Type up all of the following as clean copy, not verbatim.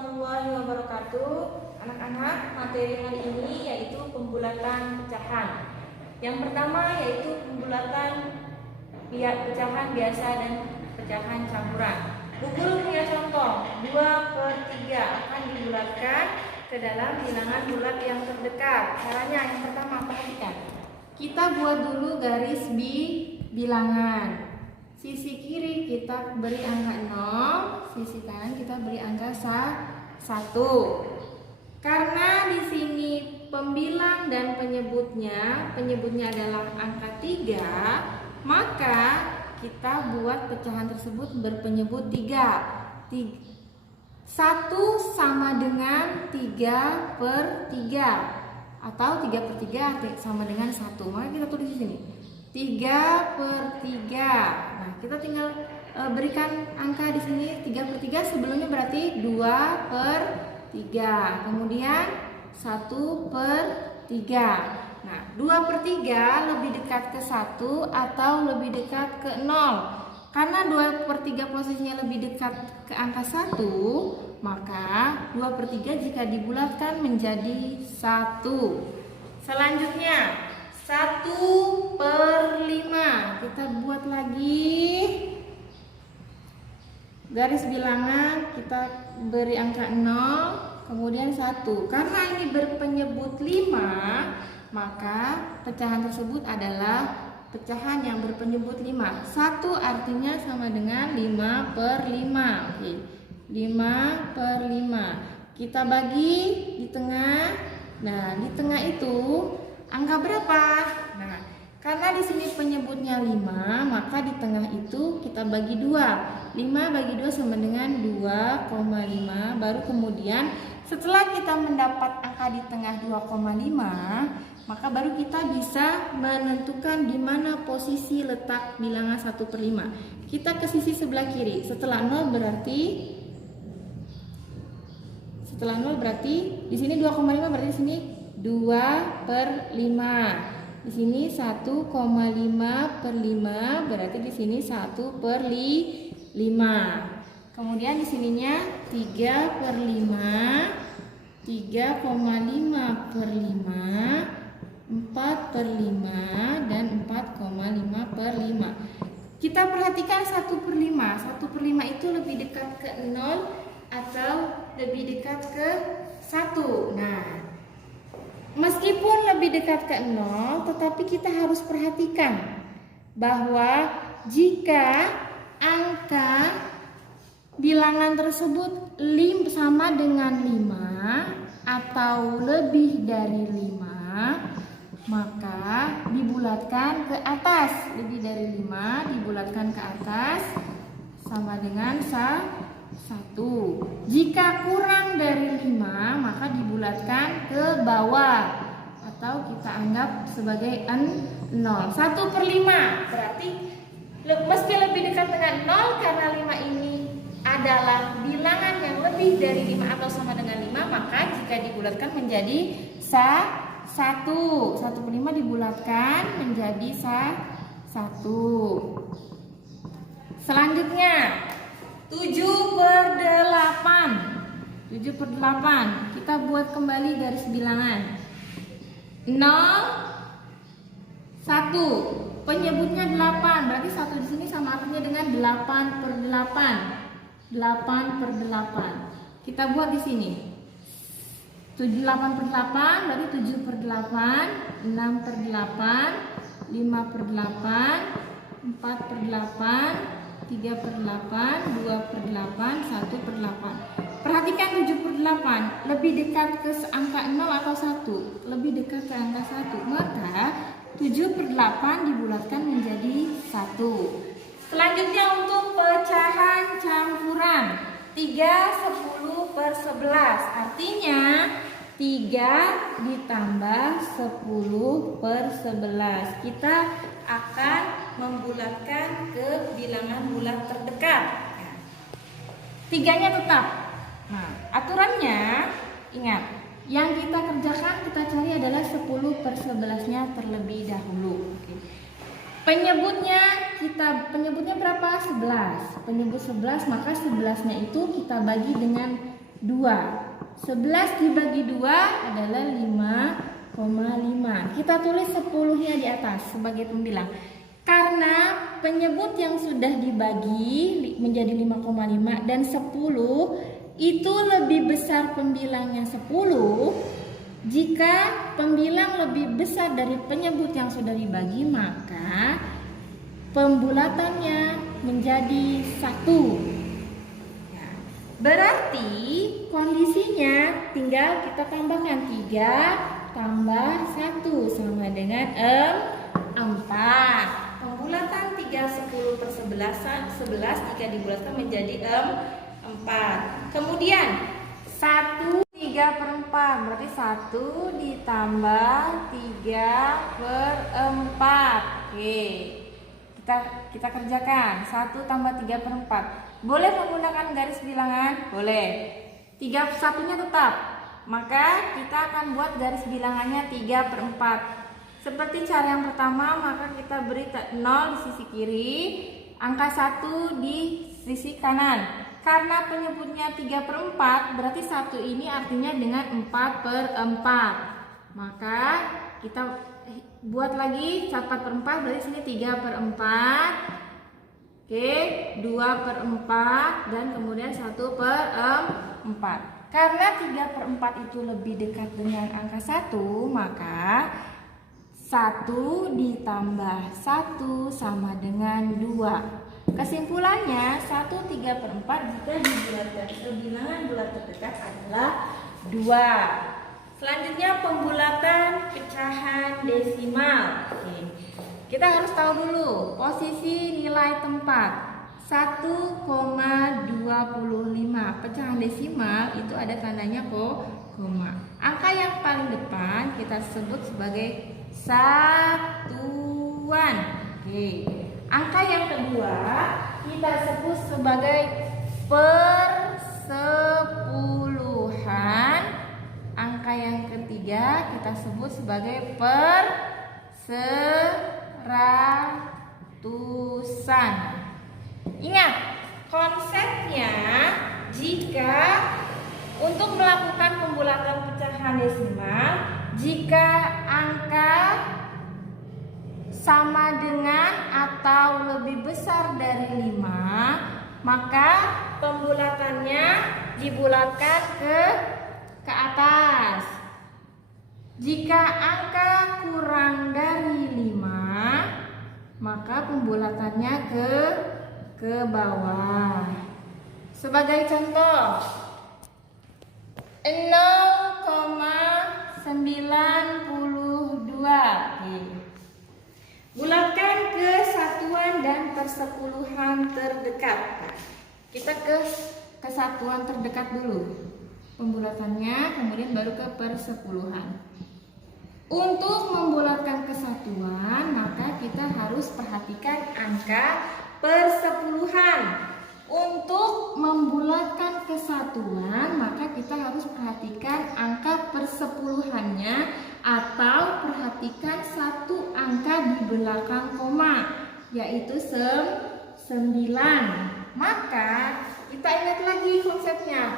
warahmatullahi wabarakatuh. Anak-anak, materi hari ini yaitu pembulatan pecahan. Yang pertama yaitu pembulatan pecahan biasa dan pecahan campuran. Bu Guru punya contoh, 2/3 akan dibulatkan ke dalam bilangan bulat yang terdekat. Caranya yang pertama, perhatikan. Kita buat dulu garis bilangan. Sisi kiri kita beri angka 0, sisi kanan kita beri angka 1. Karena di sini pembilang dan penyebutnya adalah angka 3, maka kita buat pecahan tersebut berpenyebut 3. 1 sama dengan 3/3 atau 3/3 sama dengan 1. Maka kita tulis di sini 3/3. Nah, kita tinggal berikan angka di sini 3/3, sebelumnya berarti 2/3. Kemudian 1/3. Nah, 2/3 lebih dekat ke 1 atau lebih dekat ke 0. Karena 2/3 posisinya lebih dekat ke angka 1, maka 2/3 jika dibulatkan menjadi 1. Selanjutnya 1/5. Kita buat lagi garis bilangan, kita beri angka 0, kemudian 1. Karena ini berpenyebut 5, maka pecahan tersebut adalah pecahan yang berpenyebut 5. 1 artinya sama dengan 5/5. Oke. 5/5. Kita bagi di tengah. Nah, di tengah itu angka berapa? Nah, karena di sini penyebutnya 5, maka di tengah itu kita bagi 2. 5 bagi 2 sama dengan 2,5. Baru kemudian setelah kita mendapat angka di tengah 2,5, maka baru kita bisa menentukan di mana posisi letak bilangan 1/5. Kita ke sisi sebelah kiri. Setelah 0 berarti di sini 2,5, berarti di sini 2/5. Di sini 1,5/5, berarti di sini 1/5. Kemudian di sininya 3/5, 3,5/5, 4/5, dan 4,5/5. Kita perhatikan 1/5. 1/5 itu lebih dekat ke 0 atau lebih dekat ke 1. Nah, meskipun lebih dekat ke 0, tetapi kita harus perhatikan bahwa jika angka bilangan tersebut sama dengan 5 atau lebih dari 5, maka dibulatkan ke atas. Lebih dari 5 dibulatkan ke atas sama dengan 1. Jika kurang dari 5, maka dibulatkan ke bawah atau kita anggap sebagai 0. 1/5 berarti meski lebih dekat dengan 0, karena 5 ini adalah bilangan yang lebih dari 5 atau sama dengan 5, maka jika dibulatkan menjadi 1. 1/5 dibulatkan menjadi 1. Selanjutnya 7/8. 7/8. Kita buat kembali garis bilangan. 0, 1. Penyebutnya 8, berarti 1 di sini sama artinya dengan 8/8. 8/8. Kita buat di sini 8/8, berarti 7/8, 6/8, 5/8, 4/8, 3/8, 2/8, 1/8. Perhatikan 7/8 lebih dekat ke angka 0 atau 1? Lebih dekat ke angka 1. Maka 7/8 dibulatkan menjadi 1. Selanjutnya untuk pecahan campuran 3/10/11. Artinya 3 ditambah 10/11. Kita akan membulatkan ke bilangan bulat terdekat. 3-nya tetap. Nah, aturannya ingat, yang kita kerjakan kita cari adalah 10/11-nya terlebih dahulu. Oke. Penyebutnya berapa? 11. Penyebut 11, maka 11-nya itu kita bagi dengan 2. 11 dibagi 2 adalah 5,5. Kita tulis 10-nya di atas sebagai pembilang. Karena penyebut yang sudah dibagi menjadi 5,5 dan 10 itu lebih besar pembilangnya 10. Jika pembilang lebih besar dari penyebut yang sudah dibagi, maka pembulatannya menjadi 1. Berarti kondisinya tinggal kita tambahkan 3 tambah 1 sama dengan 4. Pembulatan 3 10 per 11 jika dibulatkan menjadi 4. Kemudian 1 3 per 4 berarti 1 ditambah 3 per 4. Oke, kita kerjakan 1 tambah 3 per 4. Boleh menggunakan garis bilangan? Boleh. 3 satunya tetap. Maka kita akan buat garis bilangannya 3 per 4. Seperti cara yang pertama, maka kita beri 0 di sisi kiri, angka 1 di sisi kanan. Karena penyebutnya 3 per 4, berarti 1 ini artinya dengan 4 per 4. Maka kita buat lagi 4 per 4, berarti sini 3 per 4. Oke, 2 per 4 dan kemudian 1 per 4. Karena 3 per 4 itu lebih dekat dengan angka 1, maka 1 ditambah 1 sama dengan 2. Kesimpulannya 1 3 per 4 jika dibulatkan ke bilangan bulat terdekat adalah 2. Selanjutnya pembulatan pecahan desimal. Oke. Kita harus tahu dulu posisi nilai tempat 1,25. Pecahan desimal itu ada tandanya koma. Angka yang paling depan kita sebut sebagai satuan. Oke. Angka yang kedua kita sebut sebagai persepuluhan. Angka yang ketiga kita sebut sebagai perseratusan. Ingat konsepnya, jika untuk melakukan pembulatan pecahan desimal, jika angka sama dengan atau lebih besar dari 5, maka pembulatannya dibulatkan ke atas. Jika angka kurang dari 5, maka pembulatannya ke bawah. Sebagai contoh 0,92. Bulatkan ke satuan dan persepuluhan terdekat. Kita ke satuan terdekat dulu pembulatannya, kemudian baru ke persepuluhan. Untuk membulatkan kesatuan, maka kita harus perhatikan angka persepuluhan. Untuk membulatkan kesatuan, maka kita harus perhatikan angka persepuluhannya atau perhatikan satu angka di belakang koma, yaitu 9. Maka kita ingat lagi konsepnya.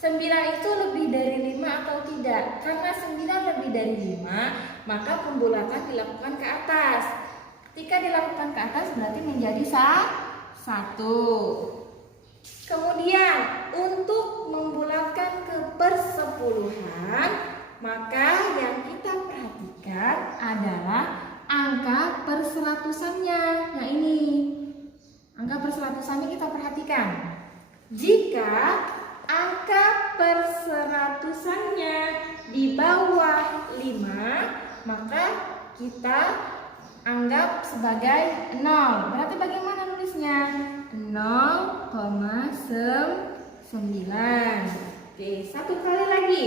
9 itu lebih dari 5 atau tidak? Karena 9 lebih dari 5, maka pembulatan dilakukan ke atas. Ketika dilakukan ke atas berarti menjadi 1. Kemudian untuk membulatkan ke persepuluhan, maka yang kita perhatikan adalah angka perseratusannya. Nah ini, angka perseratusannya kita perhatikan. Jika angka perseratusannya di bawah 5, maka kita anggap sebagai 0. Berarti bagaimana nulisnya? 0,9. Oke, satu kali lagi.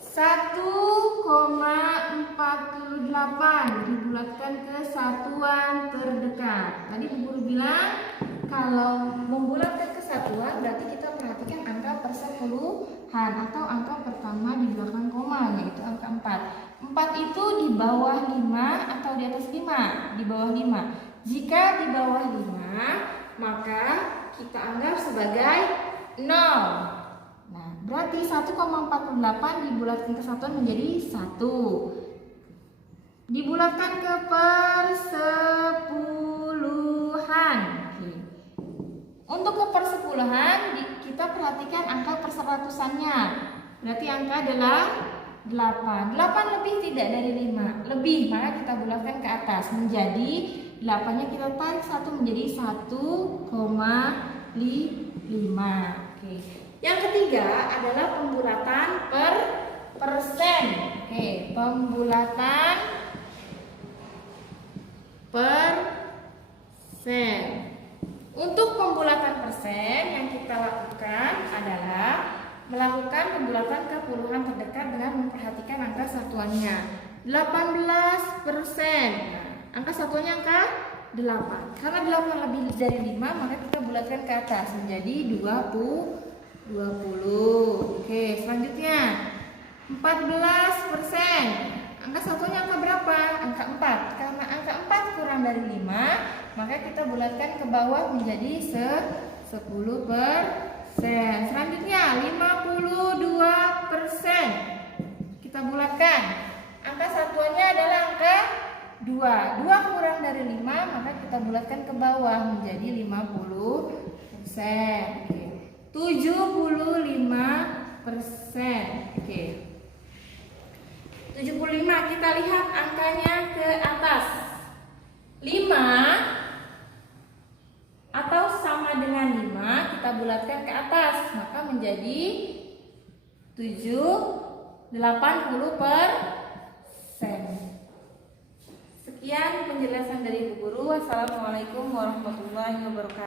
1,48 dibulatkan ke satuan terdekat. Tadi Bu Guru bilang kalau membulatkan ke satuan berarti kita perhatikan angka persepuluhan atau angka pertama di belakang koma, yaitu angka 4. 4 itu di bawah 5 atau di atas 5? Di bawah 5. Jika di bawah 5, maka kita anggap sebagai 0. Nah, berarti 1,48 dibulatkan ke satuan menjadi 1. Dibulatkan ke persepuluhan. Oke. Untuk ke persepuluhan kita perhatikan angka perseratusannya. Berarti angka adalah 8. 8 lebih tidak dari 5? Lebih, maka kita bulatkan ke atas menjadi 8-nya kita tarik 1 menjadi 1,5. Oke. Yang ketiga adalah pembulatan per persen. Oke, pembulatan persen. Untuk pembulatan persen yang kita lakukan adalah melakukan pembulatan ke puluhan terdekat dengan memperhatikan angka satuannya. 18%. Nah, angka satuannya angka 8. Karena 8 lebih dari 5, maka kita bulatkan ke atas menjadi 20. Oke, selanjutnya 14%. Angka satunya angka berapa? Angka 4. Karena angka 4 kurang dari 5, maka kita bulatkan ke bawah menjadi 10%. Selanjutnya 52%. Kita bulatkan. Angka satuannya adalah angka 2. 2 kurang dari 5, maka kita bulatkan ke bawah menjadi 50%. Oke. 75%. Oke. 75, kita lihat angkanya ke atas. 5 atau sama dengan 5 kita bulatkan ke atas, maka menjadi 80%. Sekian penjelasan dari Bu Guru. Wassalamualaikum warahmatullahi wabarakatuh.